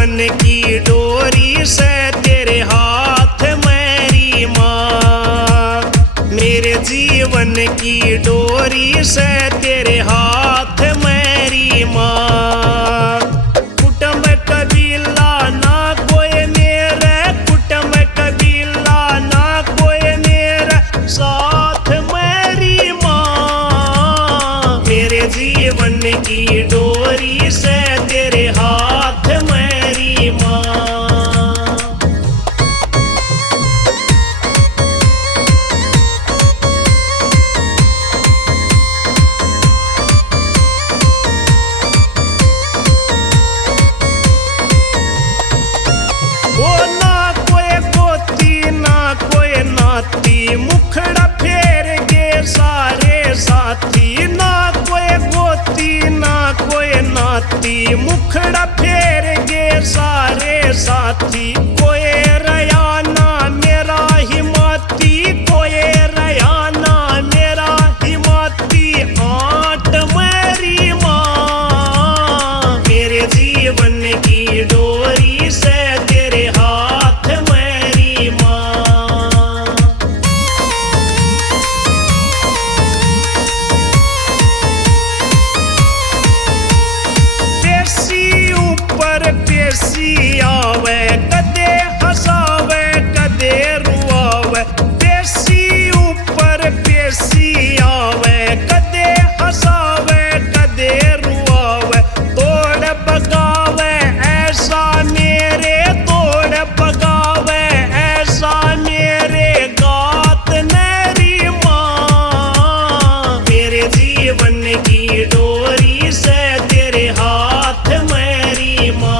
जीवन की डोरी से तेरे हाथ मेरी माँ, मेरे जीवन की डोरी से तेरे हाथ मेरी माँ। कुटुंब कबीला ना कोई मेरे, कुटुंब कबीला ना कोई मेरा, साथ मेरी माँ, मेरे जीवन की डोरी से तेरे हाथ मेरी माँ। वो ना कोई गोती ना कोई नाती, मुखड़ा फेर गे सारे साथी, ना कोई गोती ना कोई नाती, मुखड़ा फेर गे सारे साथी। कोई रयाना मेरा हिमाती, कोई रयाना मेरा हिमाती, आट मेरी माँ, मेरे जीवन की डोरी से तेरे हाथ मेरी माँ। पेशी ऊपर पेशी आवे, कदे हंसावे कदे रुआवे, पेशी ऊपर पेशी आवे, कदे हंसावे कदे रुआवे, तोड़ बगावे ऐसा मेरे, तोड़ बगावे ऐसा मेरे, गात मेरी माँ, मेरे जीवन की डोरी से तेरे हाथ मेरी माँ।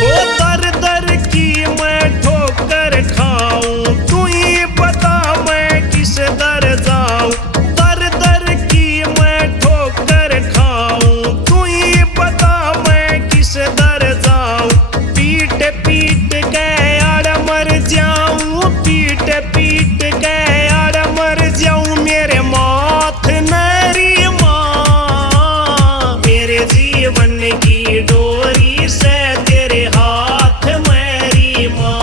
ओ दर दर की मैं ठोकर खाऊं, तू ही बता मैं किस दर जाऊं, दर दर की मैं ठोकर खाऊं, तू ही बता मैं किस दर जाऊं। पीट पीट के आड़ मर जाऊं, पीट पीट के आड़ मर जाऊं, मेरे माथ मेरी माँ, मेरे जीवन की डोरी से तेरे हाथ मेरी माँ।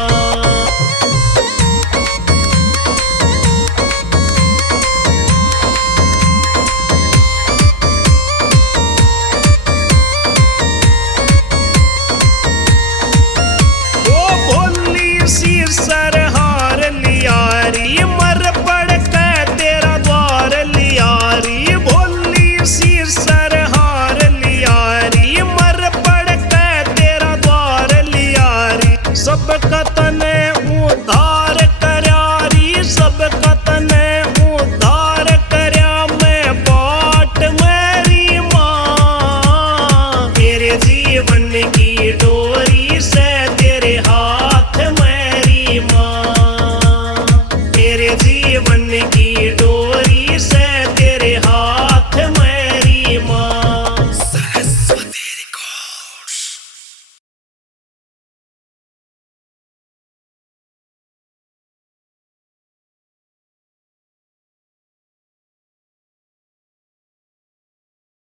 ओ भोली सी सरहार लियारी, मर पड़ के तेरा द्वार लियारी, भोली सी सरहार लियारी, मर पड़ के तेरा द्वार लियारी। सब कतने उद्धार करयारी, सब कतने उद्धार करया, मैं बाट मेरी माँ, मेरे जीवन की